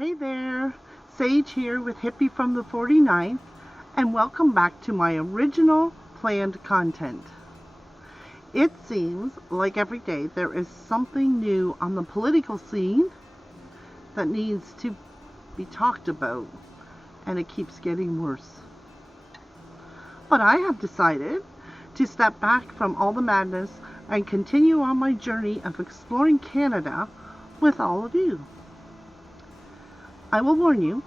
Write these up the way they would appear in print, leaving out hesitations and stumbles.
Hey there, Sage here with Hippie from the 49th, and welcome back to my original planned content. It seems like every day there is something new on the political scene that needs to be talked about, and it keeps getting worse. But I have decided to step back from all the madness and continue on my journey of exploring Canada with all of you. I will warn you,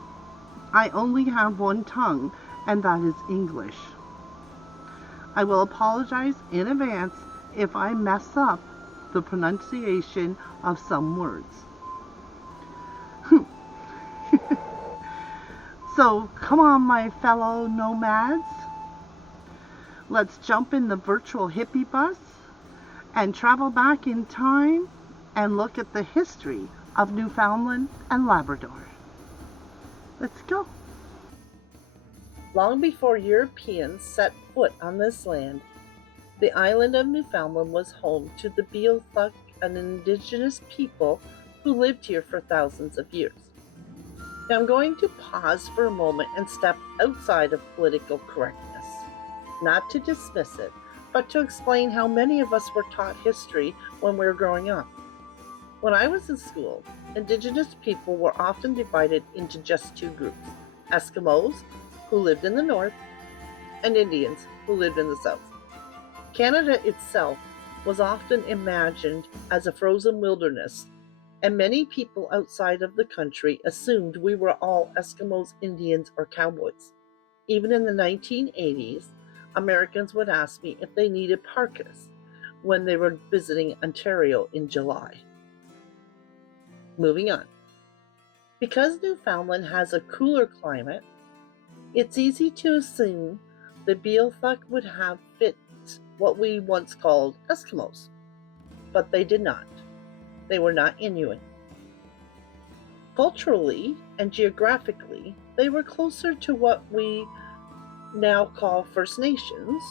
I only have one tongue, and that is English. I will apologize in advance if I mess up the pronunciation of some words. So come on, my fellow nomads. Let's jump in the virtual hippie bus and travel back in time and look at the history of Newfoundland and Labrador. Let's go. Long before Europeans set foot on this land, the island of Newfoundland was home to the Beothuk, an indigenous people who lived here for thousands of years. Now I'm going to pause for a moment and step outside of political correctness, not to dismiss it, but to explain how many of us were taught history when we were growing up. When I was in school, indigenous people were often divided into just two groups: Eskimos, who lived in the north, and Indians, who lived in the south. Canada itself was often imagined as a frozen wilderness, and many people outside of the country assumed we were all Eskimos, Indians, or cowboys. Even in the 1980s, Americans would ask me if they needed parkas when they were visiting Ontario in July. Moving on. Because Newfoundland has a cooler climate, it's easy to assume the Beothuk would have fit what we once called Eskimos, but they did not. They were not Inuit. Culturally and geographically, they were closer to what we now call First Nations,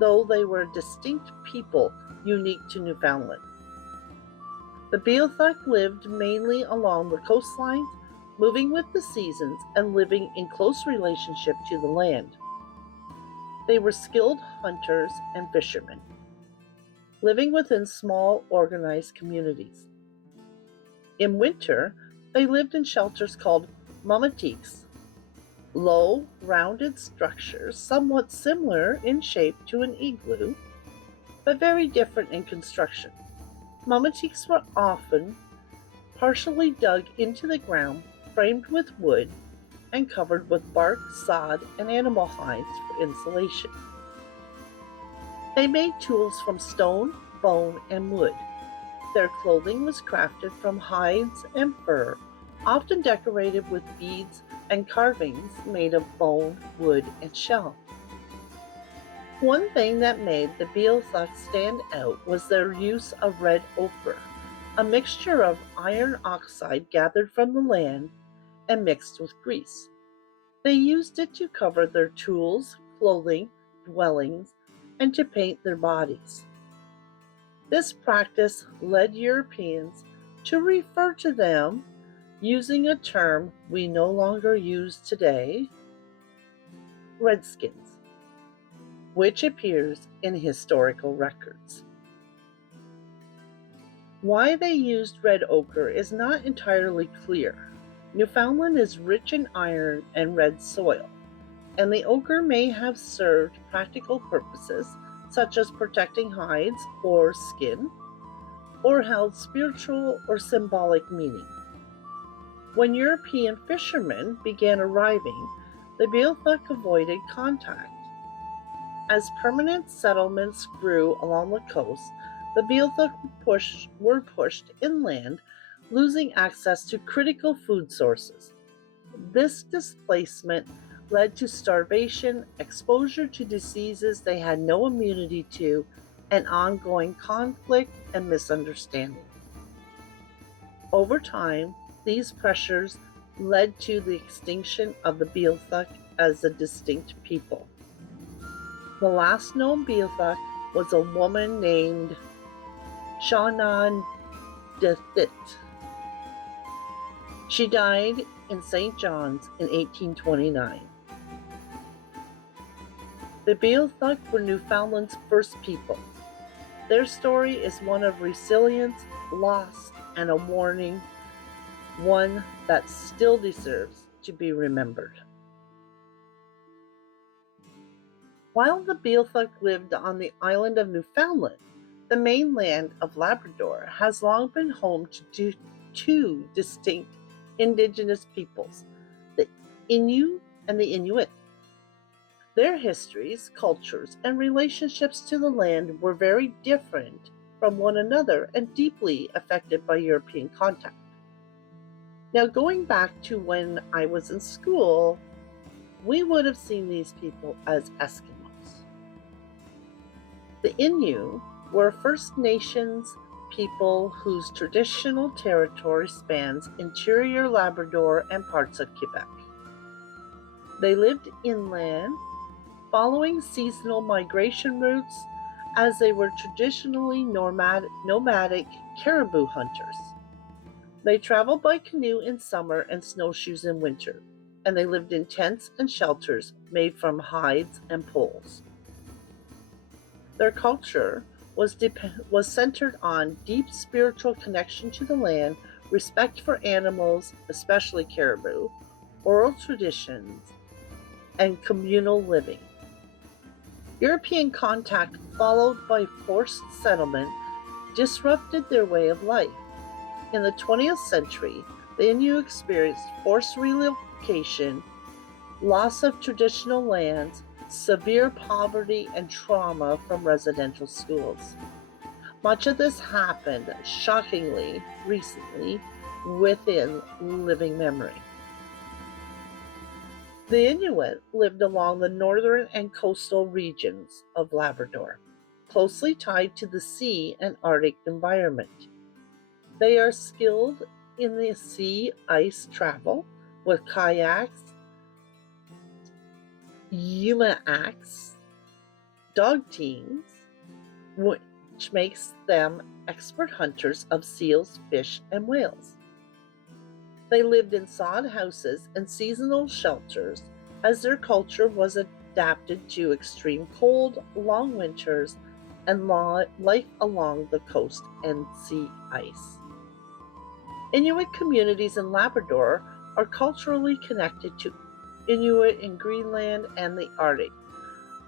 though they were a distinct people unique to Newfoundland. The Beothuk lived mainly along the coastlines, moving with the seasons and living in close relationship to the land. They were skilled hunters and fishermen, living within small, organized communities. In winter, they lived in shelters called Pics, low, rounded structures somewhat similar in shape to an igloo, but very different in construction. Pics were often partially dug into the ground, framed with wood, and covered with bark, sod, and animal hides for insulation. They made tools from stone, bone, and wood. Their clothing was crafted from hides and fur, often decorated with beads and carvings made of bone, wood, and shell. One thing that made the Beothuk stand out was their use of red ochre, a mixture of iron oxide gathered from the land and mixed with grease. They used it to cover their tools, clothing, dwellings, and to paint their bodies. This practice led Europeans to refer to them using a term we no longer use today, redskins, which appears in historical records. Why they used red ochre is not entirely clear. Newfoundland is rich in iron and red soil, and the ochre may have served practical purposes such as protecting hides or skin, or held spiritual or symbolic meaning. When European fishermen began arriving, the Beothuk avoided contact. As permanent settlements grew along the coast, the Beothuk were pushed inland, losing access to critical food sources. This displacement led to starvation, exposure to diseases they had no immunity to, and ongoing conflict and misunderstanding. Over time, these pressures led to the extinction of the Beothuk as a distinct people. The last known Beothuk was a woman named Shanan Dethit. She died in St. John's in 1829. The Beothuk were Newfoundland's first people. Their story is one of resilience, loss, and a warning, one that still deserves to be remembered. While the Beothuk lived on the island of Newfoundland, the mainland of Labrador has long been home to two distinct indigenous peoples, the Innu and the Inuit. Their histories, cultures, and relationships to the land were very different from one another and deeply affected by European contact. Now, going back to when I was in school, we would have seen these people as Eskimos. The Innu were First Nations people whose traditional territory spans interior Labrador and parts of Quebec. They lived inland, following seasonal migration routes, as they were traditionally nomadic caribou hunters. They traveled by canoe in summer and snowshoes in winter, and they lived in tents and shelters made from hides and poles. Their culture was centered on deep spiritual connection to the land, respect for animals, especially caribou, oral traditions, and communal living. European contact, followed by forced settlement, disrupted their way of life. In the 20th century, the Innu experienced forced relocation, loss of traditional lands, severe poverty, and trauma from residential schools. Much of this happened, shockingly, recently, within living memory. The Inuit lived along the northern and coastal regions of Labrador, closely tied to the sea and Arctic environment. They are skilled in the sea ice travel with kayaks, yumaaks, dog teams, which makes them expert hunters of seals, fish, and whales. They lived in sod houses and seasonal shelters as their culture was adapted to extreme cold, long winters, and life along the coast and sea ice. Inuit communities in Labrador are culturally connected to Inuit in Greenland and the Arctic,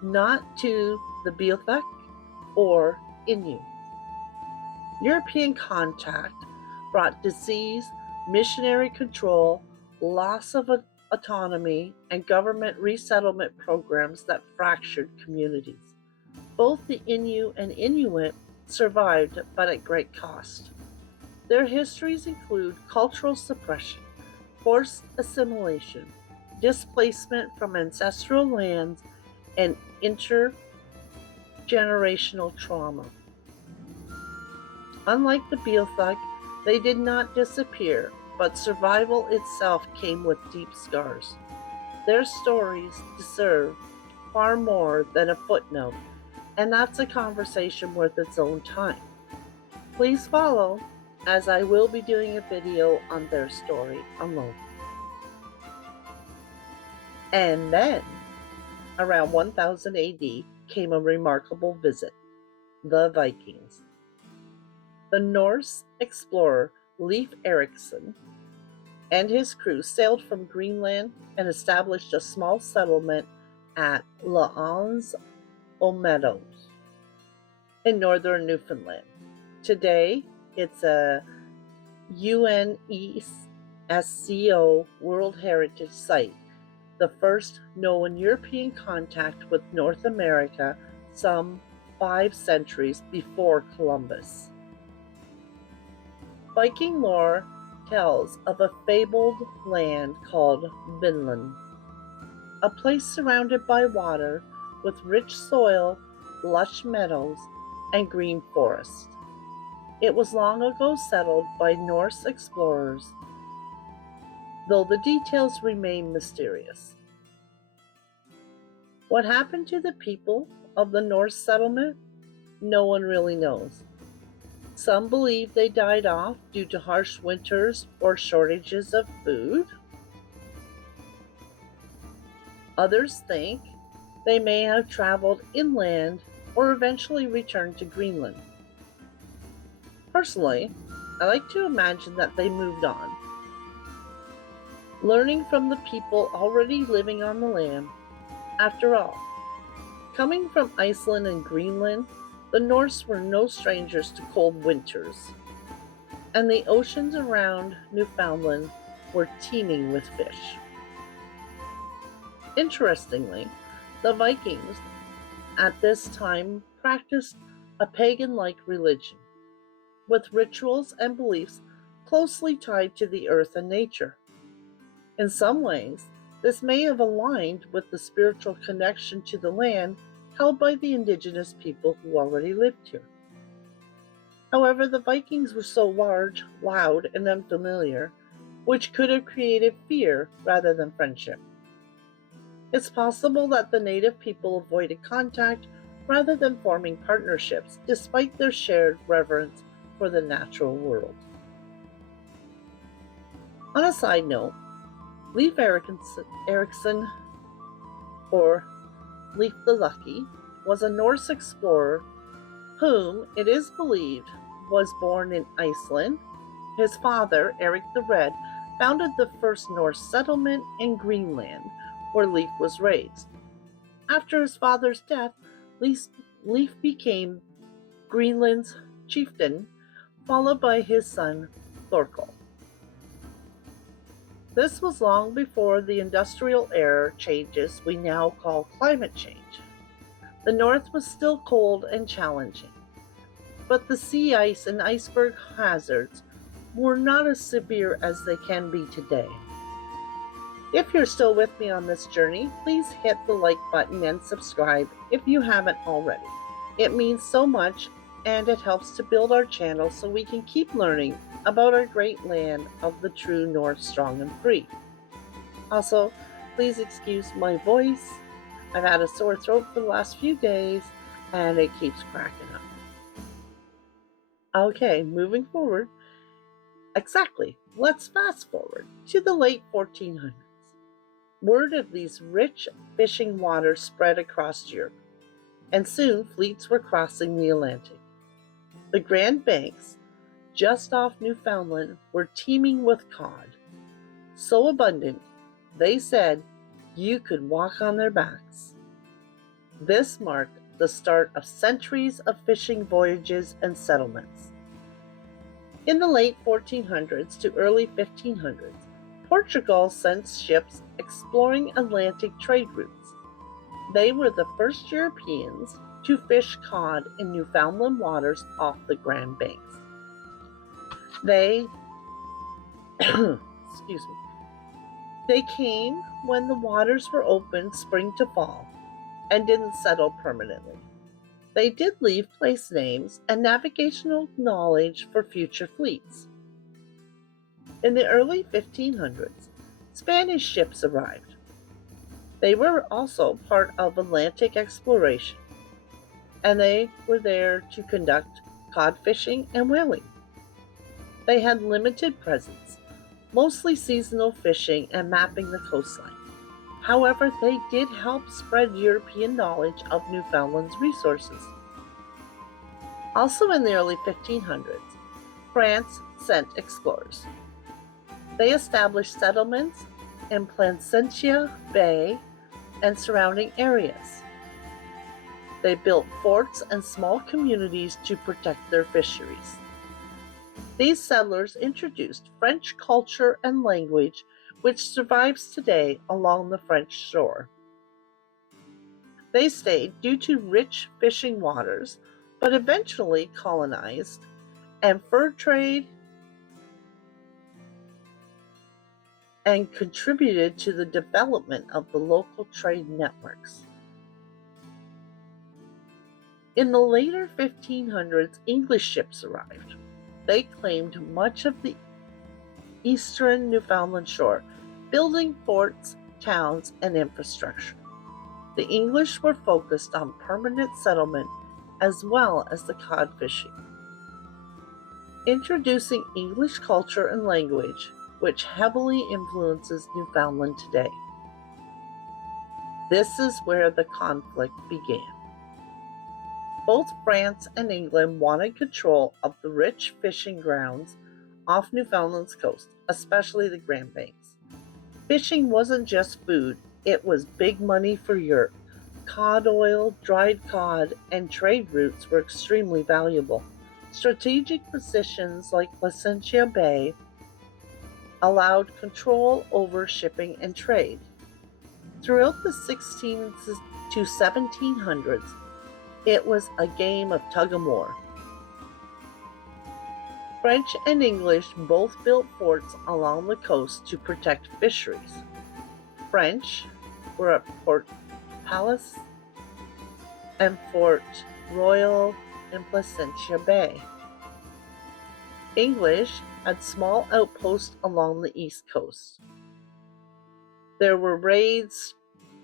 not to the Beothuk or Innu. European contact brought disease, missionary control, loss of autonomy, and government resettlement programs that fractured communities. Both the Innu and Inuit survived, but at great cost. Their histories include cultural suppression, forced assimilation, displacement from ancestral lands, and intergenerational trauma. Unlike the Beothuk, they did not disappear, but survival itself came with deep scars. Their stories deserve far more than a footnote, and that's a conversation worth its own time. Please follow, as I will be doing a video on their story alone. And then, around 1000 AD, came a remarkable visit: the Vikings. The Norse explorer Leif Erikson and his crew sailed from Greenland and established a small settlement at L'Anse aux Meadows in northern Newfoundland. Today, it's a UNESCO World Heritage Site, the first known European contact with North America some 5 centuries before Columbus. Viking lore tells of a fabled land called Vinland, a place surrounded by water with rich soil, lush meadows, and green forests. It was long ago settled by Norse explorers, though the details remain mysterious. What happened to the people of the Norse settlement? No one really knows. Some believe they died off due to harsh winters or shortages of food. Others think they may have traveled inland or eventually returned to Greenland. Personally, I like to imagine that they moved on, learning from the people already living on the land. After all, coming from Iceland and Greenland, the Norse were no strangers to cold winters, and the oceans around Newfoundland were teeming with fish. Interestingly, the Vikings at this time practiced a pagan-like religion, with rituals and beliefs closely tied to the earth and nature. In some ways, this may have aligned with the spiritual connection to the land held by the indigenous people who already lived here. However, the Vikings were so large, loud, and unfamiliar, which could have created fear rather than friendship. It's possible that the native people avoided contact rather than forming partnerships, despite their shared reverence for the natural world. On a side note, Leif Erikson, or Leif the Lucky, was a Norse explorer whom, it is believed, was born in Iceland. His father, Eric the Red, founded the first Norse settlement in Greenland, where Leif was raised. After his father's death, Leif became Greenland's chieftain, followed by his son Thorkel. This was long before the industrial era changes we now call climate change. The north was still cold and challenging, but the sea ice and iceberg hazards were not as severe as they can be today. If you're still with me on this journey, please hit the like button and subscribe if you haven't already. It means so much, and it helps to build our channel so we can keep learning about our great land of the true North, strong and free. Also, please excuse my voice. I've had a sore throat for the last few days, and it keeps cracking up. Okay, moving forward. Exactly, let's fast forward to the late 1400s. Word of these rich fishing waters spread across Europe, and soon fleets were crossing the Atlantic. The Grand Banks, just off Newfoundland, were teeming with cod. So abundant, they said you could walk on their backs. This marked the start of centuries of fishing voyages and settlements. In the late 1400s to early 1500s, Portugal sent ships exploring Atlantic trade routes. They were the first Europeans to fish cod in Newfoundland waters off the Grand Banks. They They came when the waters were open spring to fall and didn't settle permanently. They did leave place names and navigational knowledge for future fleets. In the early 1500s, Spanish ships arrived. They were also part of Atlantic exploration, and they were there to conduct cod fishing and whaling. They had limited presence, mostly seasonal fishing and mapping the coastline. However, they did help spread European knowledge of Newfoundland's resources. Also in the early 1500s, France sent explorers. They established settlements in Placentia Bay and surrounding areas. They built forts and small communities to protect their fisheries. These settlers introduced French culture and language, which survives today along the French shore. They stayed due to rich fishing waters, but eventually colonized, and fur trade and contributed to the development of the local trade networks. In the later 1500s, English ships arrived. They claimed much of the eastern Newfoundland shore, building forts, towns, and infrastructure. The English were focused on permanent settlement as well as the cod fishing. introducing English culture and language, which heavily influences Newfoundland today. This is where the conflict began. Both France and England wanted control of the rich fishing grounds off Newfoundland's coast, especially the Grand Banks. Fishing wasn't just food, it was big money for Europe. Cod oil, dried cod, and trade routes were extremely valuable. Strategic positions like Placentia Bay allowed control over shipping and trade. Throughout the 16th to 1700s, it was a game of tug-of-war. French and English both built forts along the coast to protect fisheries. French were at Port Palace and Fort Royal in Placentia Bay. English had small outposts along the east coast. There were raids,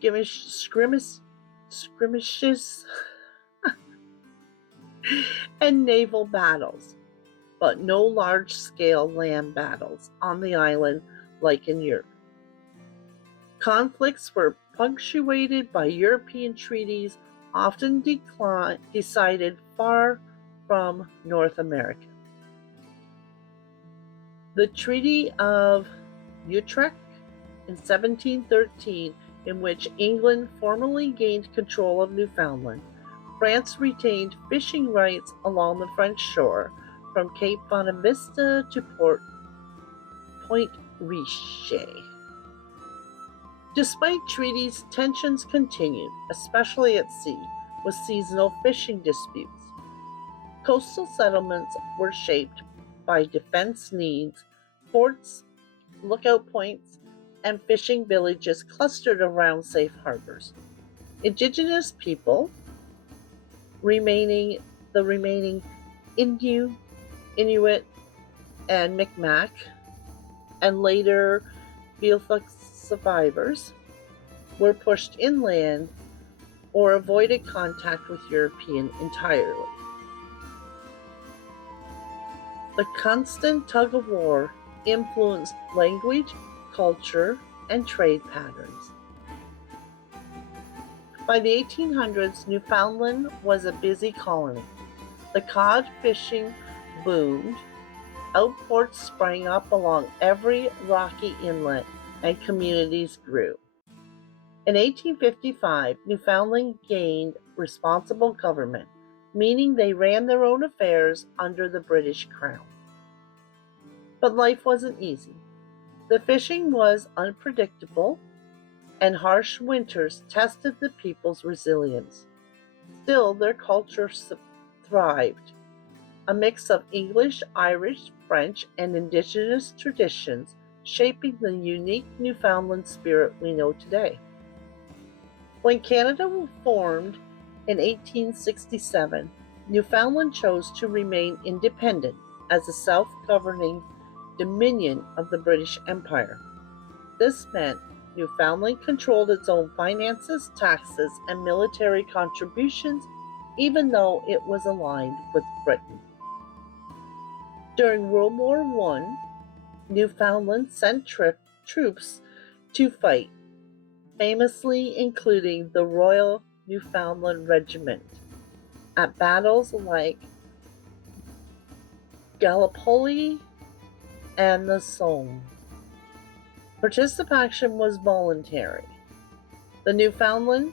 skirmishes, and naval battles, but no large-scale land battles on the island like in Europe. Conflicts were punctuated by European treaties, often decided far from North America. The Treaty of Utrecht in 1713, in which England formally gained control of Newfoundland, France retained fishing rights along the French shore from Cape Bonavista to Point Riche. Despite treaties, tensions continued, especially at sea, with seasonal fishing disputes. Coastal settlements were shaped by defense needs, forts, lookout points, and fishing villages clustered around safe harbors. Indigenous people, the remaining Inuit, and Micmac, and later Beothuk survivors, were pushed inland or avoided contact with Europeans entirely. The constant tug-of-war influenced language, culture, and trade patterns. By the 1800s, Newfoundland was a busy colony. The cod fishing boomed, outports sprang up along every rocky inlet, and communities grew. In 1855, Newfoundland gained responsible government, meaning they ran their own affairs under the British Crown. But life wasn't easy. The fishing was unpredictable, and harsh winters tested the people's resilience. Still, their culture thrived. A mix of English, Irish, French, and Indigenous traditions, shaping the unique Newfoundland spirit we know today. When Canada was formed in 1867, Newfoundland chose to remain independent as a self-governing dominion of the British Empire. This meant Newfoundland controlled its own finances, taxes, and military contributions, even though it was aligned with Britain. During World War I, Newfoundland sent troops to fight, famously including the Royal Newfoundland Regiment, at battles like Gallipoli and the Somme. Participation was voluntary. Newfoundland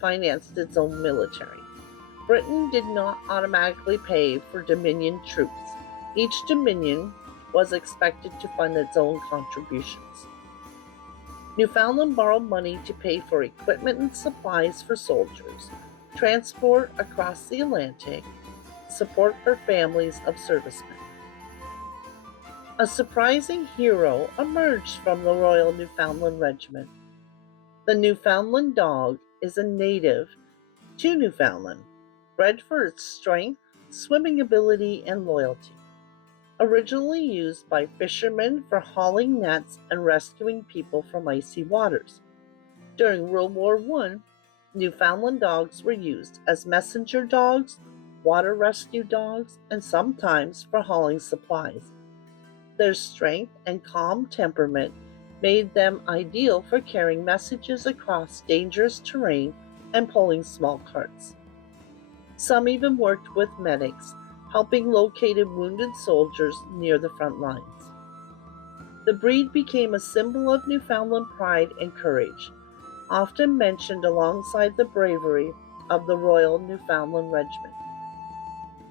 financed its own military. Britain did not automatically pay for Dominion troops. Each Dominion was expected to fund its own contributions. Newfoundland borrowed money to pay for equipment and supplies for soldiers, transport across the Atlantic, support for families of servicemen. A surprising hero emerged from the Royal Newfoundland Regiment. The Newfoundland dog is a native to Newfoundland, bred for its strength, swimming ability, and loyalty. Originally used by fishermen for hauling nets and rescuing people from icy waters. During World War I, Newfoundland dogs were used as messenger dogs, water rescue dogs, and sometimes for hauling supplies. Their strength and calm temperament made them ideal for carrying messages across dangerous terrain and pulling small carts. Some even worked with medics, helping located wounded soldiers near the front lines. The breed became a symbol of Newfoundland pride and courage, often mentioned alongside the bravery of the Royal Newfoundland Regiment.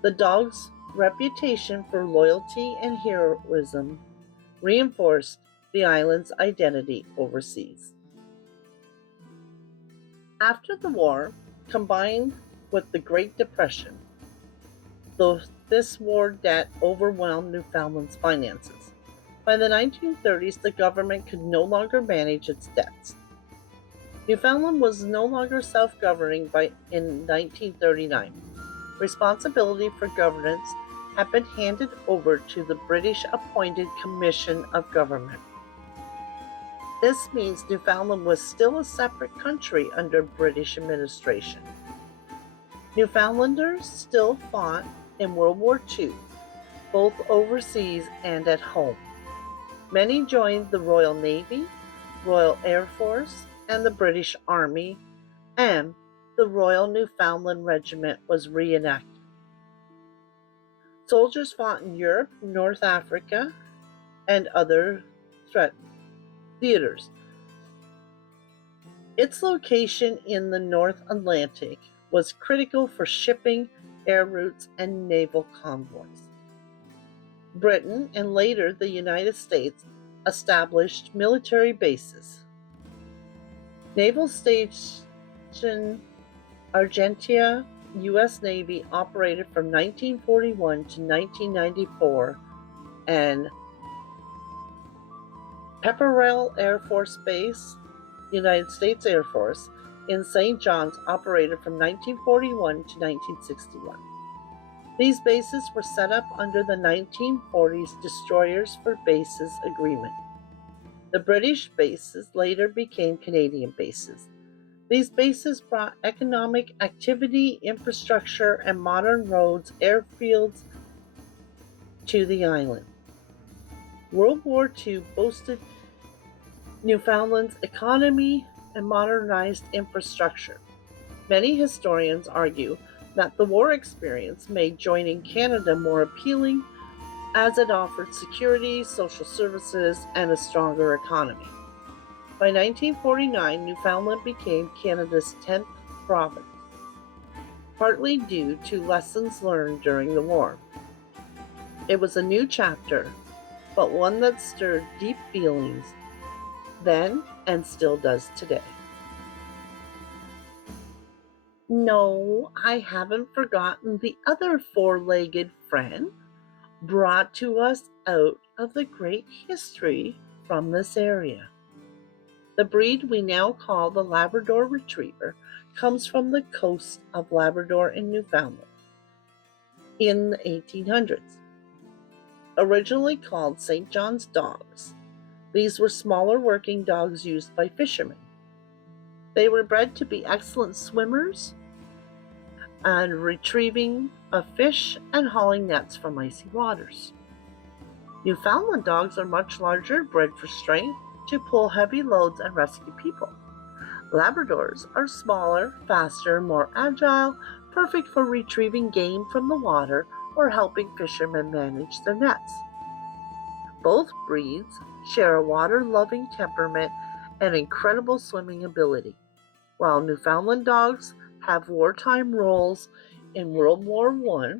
The dog's reputation for loyalty and heroism reinforced the island's identity overseas. After the war, combined with the Great Depression, this war debt overwhelmed Newfoundland's finances. By the 1930s, the government could no longer manage its debts. Newfoundland was no longer self-governing in 1939. Responsibility for governance had been handed over to the British-appointed Commission of Government. This means Newfoundland was still a separate country under British administration. Newfoundlanders still fought in World War II, both overseas and at home. Many joined the Royal Navy, Royal Air Force, and the British Army, and the Royal Newfoundland Regiment was reenacted. Soldiers fought in Europe, North Africa, and other theaters. Its location in the North Atlantic was critical for shipping, air routes, and naval convoys. Britain and later the United States established military bases. Naval Station Argentia, U.S. Navy operated from 1941 to 1994, and Pepperell Air Force Base, United States Air Force, in St. John's operated from 1941 to 1961. These bases were set up under the 1940s Destroyers for Bases Agreement. The British bases later became Canadian bases. These bases brought economic activity, infrastructure, and modern roads, airfields to the island. World War II boosted Newfoundland's economy and modernized infrastructure. Many historians argue that the war experience made joining Canada more appealing as it offered security, social services, and a stronger economy. By 1949, Newfoundland became Canada's 10th province, partly due to lessons learned during the war. It was a new chapter, but one that stirred deep feelings then and still does today. No, I haven't forgotten the other four-legged friend brought to us out of the great history from this area. The breed we now call the Labrador Retriever comes from the coast of Labrador and Newfoundland in the 1800s. Originally called St. John's dogs, these were smaller working dogs used by fishermen. They were bred to be excellent swimmers and retrieving of fish and hauling nets from icy waters. Newfoundland dogs are much larger, bred for strength, to pull heavy loads and rescue people. Labradors are smaller, faster, more agile, perfect for retrieving game from the water or helping fishermen manage their nets. Both breeds share a water-loving temperament and incredible swimming ability. While Newfoundland dogs have wartime roles in World War I,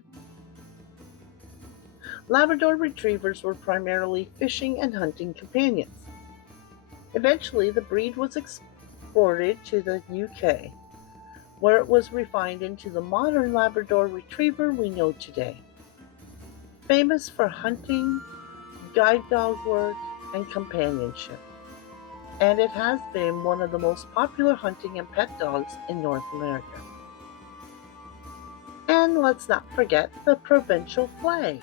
Labrador Retrievers were primarily fishing and hunting companions. Eventually, the breed was exported to the UK, where it was refined into the modern Labrador Retriever we know today. Famous for hunting, guide dog work, and companionship. And it has been one of the most popular hunting and pet dogs in North America. And let's not forget the provincial flag.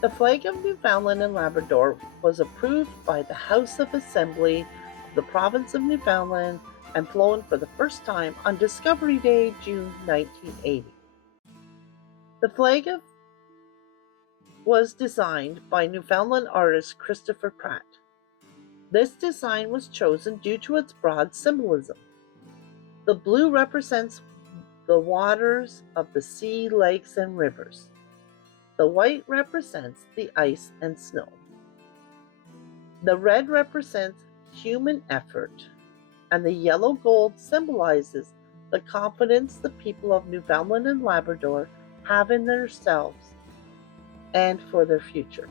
The flag of Newfoundland and Labrador was approved by the House of Assembly of the Province of Newfoundland and flown for the first time on Discovery Day, June 1980. The flag was designed by Newfoundland artist Christopher Pratt. This design was chosen due to its broad symbolism. The blue represents the waters of the sea, lakes, and rivers. The white represents the ice and snow. The red represents human effort, and the yellow gold symbolizes the confidence the people of Newfoundland and Labrador have in themselves and for their future.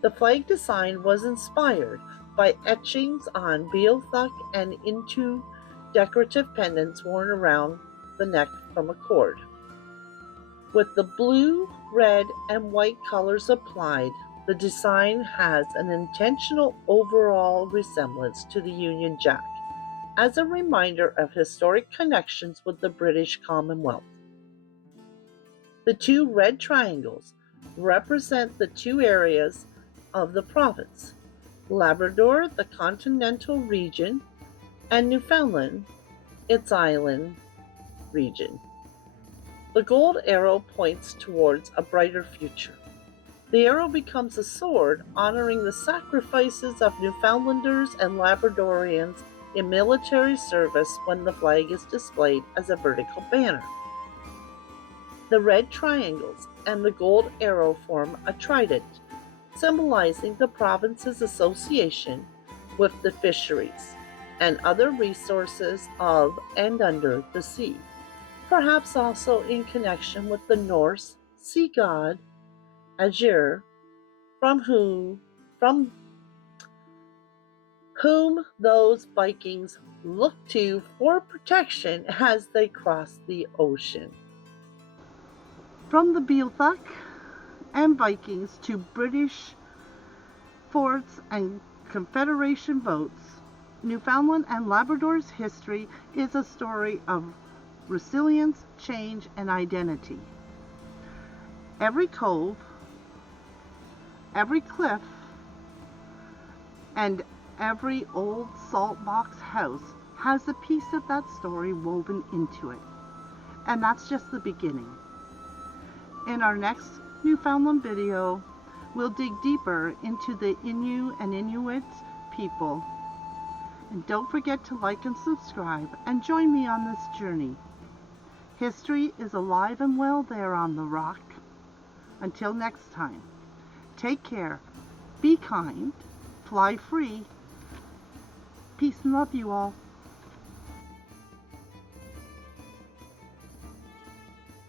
The flag design was inspired by etchings on Beothuk and into decorative pendants worn around the neck from a cord. With the blue, red, and white colors applied, the design has an intentional overall resemblance to the Union Jack, as a reminder of historic connections with the British Commonwealth. The two red triangles represent the two areas of the province: Labrador, the continental region, and Newfoundland, its island region. The gold arrow points towards a brighter future. The arrow becomes a sword, honoring the sacrifices of Newfoundlanders and Labradorians in military service when the flag is displayed as a vertical banner. The red triangles and the gold arrow form a trident, symbolizing the province's association with the fisheries and other resources of and under the sea, perhaps also in connection with the Norse sea god Azure, from whom those Vikings looked to for protection as they crossed the ocean. From the Beothuk and Vikings to British forts and Confederation boats, Newfoundland and Labrador's history is a story of resilience, change, and identity. Every cove, every cliff, and every old salt box house has a piece of that story woven into it. And that's just the beginning. In our next Newfoundland video, we'll dig deeper into the Innu and Inuit people. And don't forget to like and subscribe and join me on this journey. History is alive and well there on the rock. Until next time, take care, be kind, fly free. Peace and love you all.